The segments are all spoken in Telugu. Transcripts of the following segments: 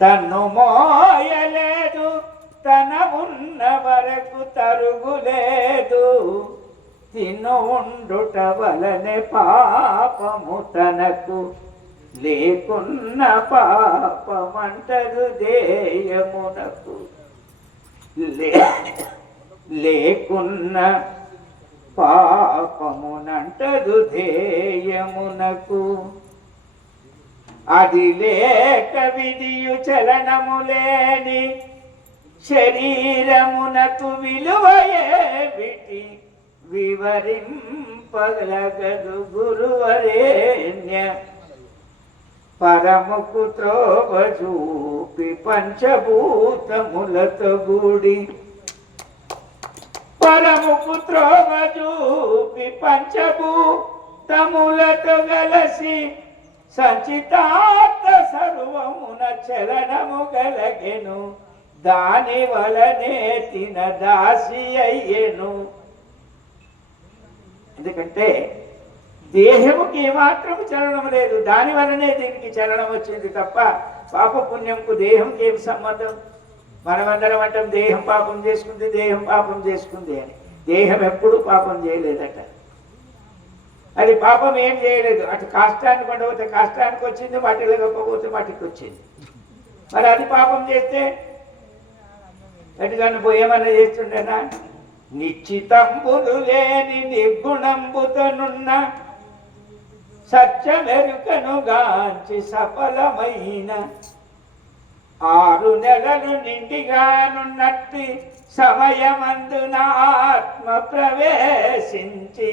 తన్ను మోయలేదు తన ఉన్న వరకు తరుగులేదు. తిను ఉండుట వలనే పాపము తనకు లేకున్న పాపమంటదు దేయమునకు లే లేకున్న పాపమునంటదు ధేయమునకు అది లేక విధియు చలనము లేని శరీరమునకు విలువయేమిటి వివరింపగలగదు గురువరేణ్య. పరముకు త్రోవ పంచభూతములతో గూడి. పరముకు త్రోవ పంచభూతములతో గలసి సంచితార్థ సర్వమున చరణము గలగెను. దాని వలనే తిన దాసి అయ్యెను. ఎందుకంటే దేహముకి ఏమాత్రం చలనం లేదు. దాని వలనే దీనికి చలనం వచ్చింది తప్ప పాప పుణ్యంకు దేహంకి ఏం సంబంధం? మనమందరం అంటాం దేహం పాపం చేసుకుంది దేహం పాపం చేసుకుంది అని. దేహం ఎప్పుడూ పాపం చేయలేదట. అది పాపం ఏం చేయలేదు. అటు కాష్టానికి ఉండబోతే కాష్టానికి వచ్చింది మట్టిలో గొప్పపోతే మట్టికి వచ్చింది. మరి అది పాపం చేస్తే ఎటుగాను పోయేమన్నా చేస్తుండేనా? నిశ్చితంబులు లేని నిర్గుణంబుతనున్న సత్యమెరుకను గాంచి సఫలమైన ఆరు నెలలు నిండిగానున్నట్టి సమయమందున ఆత్మ ప్రవేశించి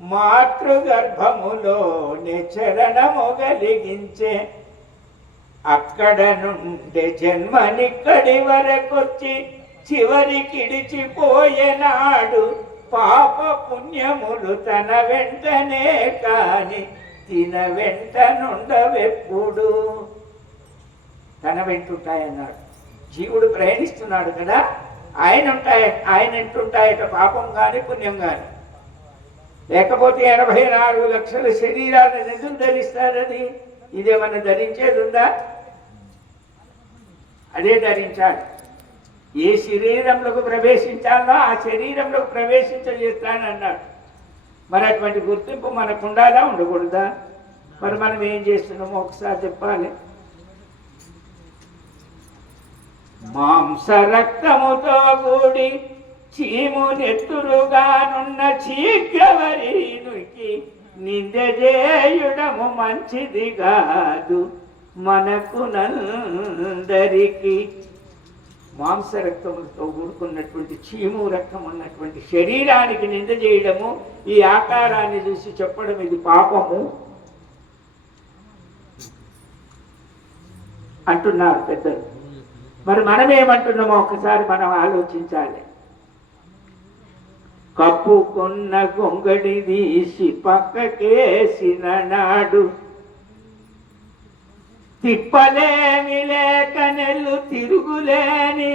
మాతృగర్భములోని చరణము కలిగించే అక్కడ నుండి జన్మనిక్కడి వరకొచ్చి చివరికిడిచిపోయేనాడు పాప పుణ్యములు తన వెంటనే కాని తిన వెంట నుండవెప్పుడు? తన వెంటుంటాయన్నాడు. జీవుడు ప్రయాణిస్తున్నాడు కదా? ఆయన ఉంటాయి ఆయన ఎంటుంటాయట పాపం కానీ పుణ్యం కానీ లేకపోతే ఎనభై నాలుగు లక్షల శరీరాన్ని ఎందుకు ధరిస్తారని? ఇదేమన్నా ధరించేది ఉందా? అదే ధరించాడు ఏ శరీరంలోకి ప్రవేశించాలో ఆ శరీరంలోకి ప్రవేశించజేస్తానన్నాడు. మరి అటువంటి గుర్తింపు మనకు ఉండాలా ఉండకూడదా? మరి మనం ఏం చేస్తున్నామో ఒకసారి చెప్పాలి. మాంస రక్తముతో కూడి చీము నెత్తురుగానున్న చీకవరీనుకి నిందజేయుడము మంచిది కాదు మనకు నందరికి. మాంస రక్తములతో కూడుకున్నటువంటి చీము రక్తం ఉన్నటువంటి శరీరానికి నింద చేయడము ఈ ఆకారాన్ని చూసి చెప్పడం ఇది పాపము. అంటున్నారు పెద్దలు. మరి మనమేమంటున్నామో ఒకసారి మనం ఆలోచించాలి. కప్పుకున్న గొంగడి తీసి పక్కకేసిన నాడు తిప్పలేమి లేక నెల్లు తిరుగులేని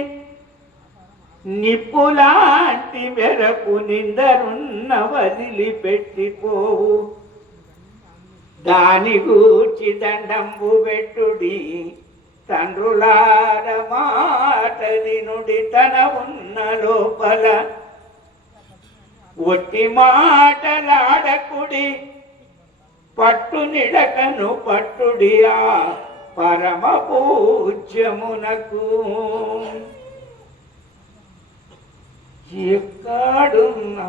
నిప్పులాంటి మెరకు నిందరున్న వదిలిపెట్టిపోవు. దాని గూర్చి దండంబు పెట్టుడి తండ్రులార నుడి తన ఉన్న లోపల ఒట్టి మాటలాడకుడి. పట్టు నిడకను పట్టుడియా పరమ పూజ్యమునకు. ఎక్కడున్నాదో